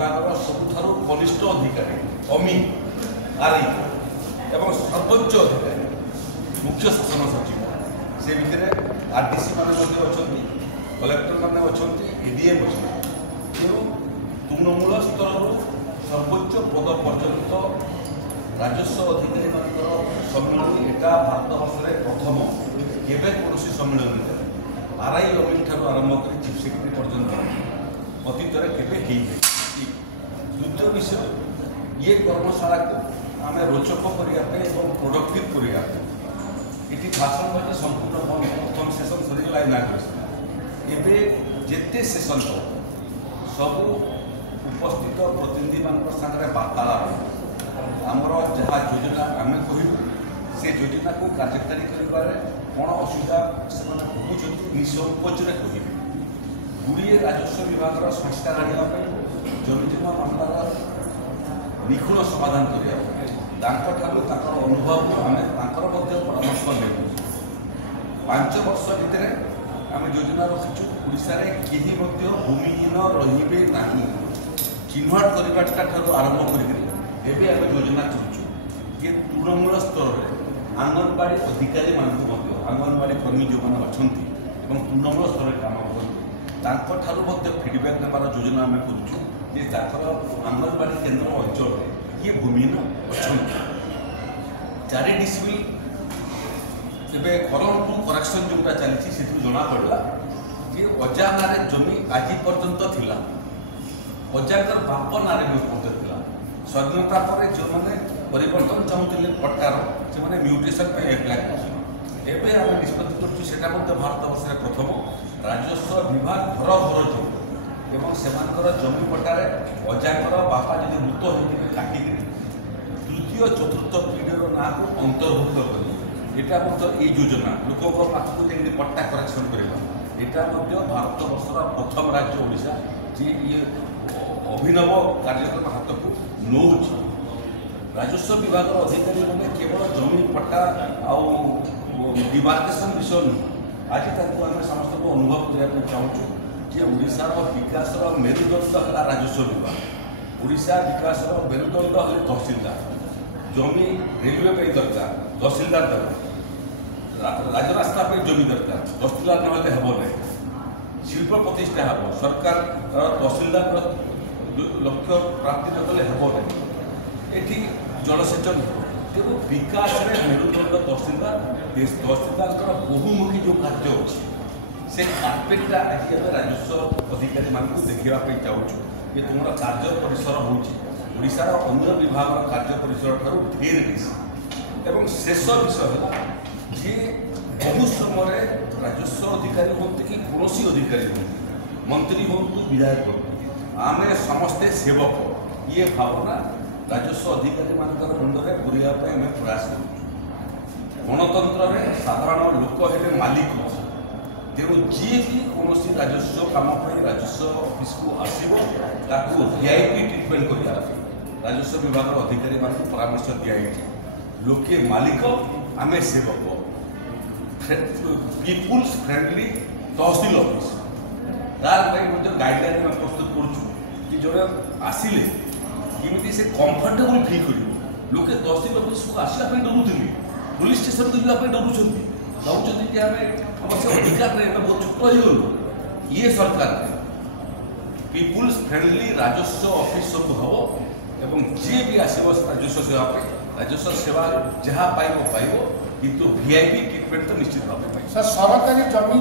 सबुठारु कनिष्ठ अधिकारी अमी आरई एवं सर्वोच्च अधिकारी मुख्य शासन सचिव से भितर आरडीसी माने कलेक्टर माने एडीएम तेणु तृणमूल स्तर सर्वोच्च पद पर्यंत राजस्व अधिकारी सम्मिलन एटा भारतवर्ष में प्रथम केवे कौन सम्मिलन आरई अमिन ठार आरंभ कर चीफ सेक्रेटरी पर्यंत अतीत केवे द्वितीय विषय ये कर्मशाला को आम रोचक करने प्रोडक्टिव करने ये भाषण बाकी संपूर्ण बंद प्रथम सेसन सरीगला इनाग्रेसन एते सेसन सब उपस्थित प्रतिनिधि मान सागर वार्तालाप आमर जहाँ योजना आम कहूँ से योजना को कार्यकारी कर कौन असुविधा से भोगुं निसंकोचरे कहे गुड़िए राजस्व विभाग संस्कार आने जमीजमा मामलार निखुण समाधान करने अनुभव आम परामर्श नहीं 5 वर्ष भितर आम योजना रखीचु ओडिशा रे केही भूमिहीन रहिबे नाही चिन्हट करवाटा ठार आरंभ कर योजना चलुचु ये तृणमूल स्तर में आंगनवाड़ी अधिकारी मानक आंगनवाड़ी कर्मी जो मैंने अच्छा तृणमूल स्तर में काम कर फीडबैक नेबार योजना आम कर आंगनवाड़ी केन्द्र अंचल ये भूमिहीन अच्छा 4 डिसिमिल करंट टू करेक्शन जोटा चली से जना पड़ा कि अजा ना जमी आज पर्यंत थिला अजाकर बाप ना था स्वाधीनता पर जो मैंने परिवर्तन चाहूले पट्टार से म्यूटेशन एप्लाय कर आम निष्पत्ति कर भारतवर्ष प्रथम राजस्व विभाग घर घर जो से जमी पट्टार अजाकर बापा जब मृत होते काटिक तृतीय चतुर्थ पीढ़ीर ना को अंतर्भुक्त कर योजना लोक पाखक पट्टा करेक्शन करवा भारतवर्षर प्रथम राज्य ओडिशा जी ये अभिनव कार्यक्रम हाथ को नौ राजस्व विभाग अधिकारी मैंने केवल जमी पट्टा डिमार्केशन विषय नुह आज आम समस्त को अनुभव करने चाहूँ कि ओडिशार विकास मेरुदंड है राजस्व विभाग ओडिशा विकास मेरुदंड है तहसीलदार जमी रेलवे दरकार तहसीलदार दरकार राजरास्ता जमी दरकार तहसीलदार ना हेब ना शिल्प प्रतिष्ठा हे सरकार तहसीलदार लक्ष्य प्राप्ति न कले हेब ना ये जलसेचन तेणु विकास में मेरुदंड तहसीलदार बहुमुखी जो कार्य अच्छे से कार्पेटा आज आम राजस्व अधिकारी मानक देखापी चाहूँ ये तुम कार्य परिसर होशार अन्य विभाग कार्य परिसर ठार ढेर बेसी एवं शेष विषय है जी बहु समय राजस्व अधिकारी हूँ कि कौन अधिकारी हूँ मंत्री हूँ विधायक हूँ आम समस्ते सेवक ये भावना राजस्व अधिकारी मानकर मुंडे पूराई आम प्रयास कर गणतंत्र में साधारण लोक है मालिक तेणु जी भी कौन राजस्व कम राजस्व ऑफिस को आसो वीआईपी ट्रिटमेंट कर राजस्व विभाग अधिकारी मान परामर्श दिखाई लोके मालिक आम सेवक पीपुल्स फ्रेंडली तहसील ऑफिस तार गाइडलाइन में प्रस्तुत कर जो आसिले किमी से कंफर्टेबल फील कर लोके तहसील ऑफिस को आसवाई डरुले पुलिस स्टेशन को जावाई डरुंच भावुं कि आम से अधिकार नहीं बहुत छोट हो ये सरकार पीपुल्स फ्रेंडली राजस्व ऑफिस सब हम एवं जी भी आसो राजस्व सेवा राजस्व सेवा जहाँ पाइब किंतु वीआईपी ट्रिटमेंट तो निश्चित भाव सरकारी जमी